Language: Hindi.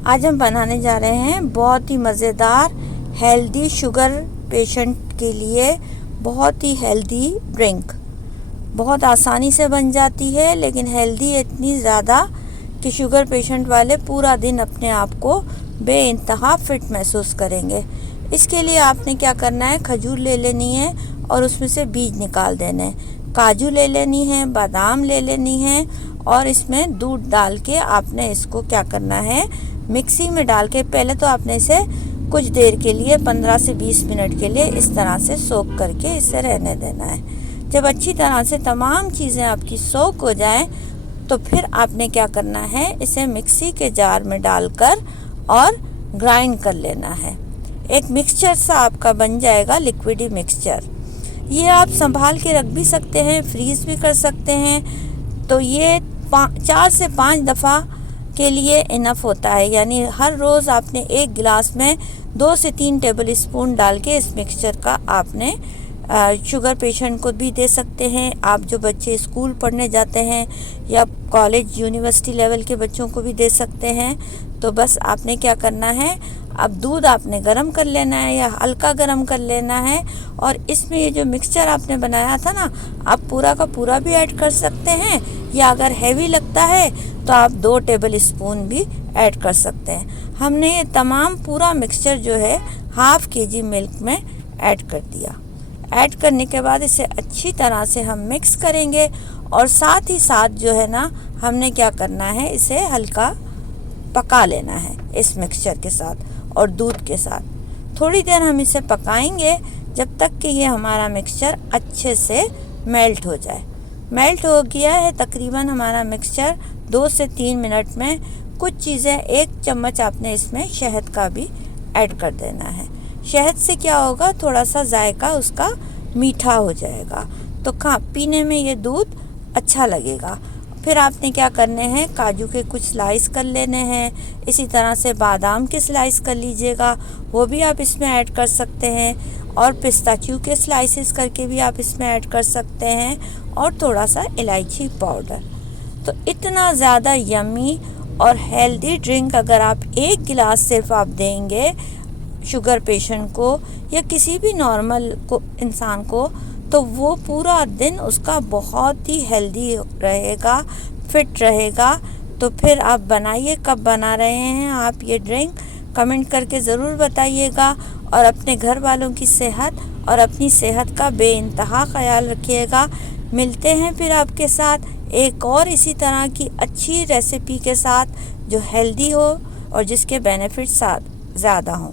आज हम बनाने जा रहे हैं बहुत ही मज़ेदार हेल्दी शुगर पेशेंट के लिए बहुत ही हेल्दी ड्रिंक। बहुत आसानी से बन जाती है, लेकिन हेल्दी इतनी ज़्यादा कि शुगर पेशेंट वाले पूरा दिन अपने आप को बेइंतहा फिट महसूस करेंगे। इसके लिए आपने क्या करना है, खजूर ले लेनी है और उसमें से बीज निकाल देने हैं। काजू ले लेनी है, बादाम ले लेनी है और इसमें दूध डाल के आपने इसको क्या करना है, मिक्सी में डाल के पहले तो आपने इसे कुछ देर के लिए 15 से 20 मिनट के लिए इस तरह से सोक करके इसे रहने देना है। जब अच्छी तरह से तमाम चीज़ें आपकी सोक हो जाएं, तो फिर आपने क्या करना है, इसे मिक्सी के जार में डालकर और ग्राइंड कर लेना है। एक मिक्सचर सा आपका बन जाएगा, लिक्विडी मिक्सचर। ये आप संभाल के रख भी सकते हैं, फ्रीज़ भी कर सकते हैं। तो ये 4 से 5 दफ़ा के लिए इनफ होता है, यानी हर रोज़ आपने एक गिलास में 2 से 3 टेबल स्पून डाल के इस मिक्सचर का आपने शुगर पेशेंट को भी दे सकते हैं। आप जो बच्चे स्कूल पढ़ने जाते हैं या कॉलेज यूनिवर्सिटी लेवल के बच्चों को भी दे सकते हैं। तो बस आपने क्या करना है, अब दूध आपने गरम कर लेना है या हल्का गरम कर लेना है और इसमें ये जो मिक्सचर आपने बनाया था ना, आप पूरा का पूरा भी ऐड कर सकते हैं, या अगर हैवी लगता है तो आप 2 टेबल स्पून भी ऐड कर सकते हैं। हमने ये तमाम पूरा मिक्सचर जो है ½ kg मिल्क में ऐड कर दिया। ऐड करने के बाद इसे अच्छी तरह से हम मिक्स करेंगे और साथ ही साथ जो है ना, हमने क्या करना है, इसे हल्का पका लेना है इस मिक्सचर के साथ और दूध के साथ। थोड़ी देर हम इसे पकाएंगे जब तक कि ये हमारा मिक्सचर अच्छे से मेल्ट हो जाए। मेल्ट हो गया है तकरीबन हमारा मिक्सचर 2 से 3 मिनट में। कुछ चीज़ें, 1 चम्मच आपने इसमें शहद का भी ऐड कर देना है। शहद से क्या होगा, थोड़ा सा जायका उसका मीठा हो जाएगा, तो पीने में ये दूध अच्छा लगेगा। फिर आपने क्या करने हैं, काजू के कुछ स्लाइस कर लेने हैं। इसी तरह से बादाम के स्लाइस कर लीजिएगा, वो भी आप इसमें ऐड कर सकते हैं। और पिस्ताचियो के स्लाइसेस करके भी आप इसमें ऐड कर सकते हैं, और थोड़ा सा इलायची पाउडर। तो इतना ज़्यादा यम्मी और हेल्दी ड्रिंक अगर आप 1 गिलास सिर्फ आप देंगे शुगर पेशेंट को या किसी भी नॉर्मल को इंसान को, तो वो पूरा दिन उसका बहुत ही हेल्दी रहेगा, फिट रहेगा। तो फिर आप बनाइए, कब बना रहे हैं आप ये ड्रिंक, कमेंट करके ज़रूर बताइएगा। और अपने घर वालों की सेहत और अपनी सेहत का बेइंतहा ख्याल रखिएगा। मिलते हैं फिर आपके साथ एक और इसी तरह की अच्छी रेसिपी के साथ, जो हेल्दी हो और जिसके बेनिफिट्स ज़्यादा हों।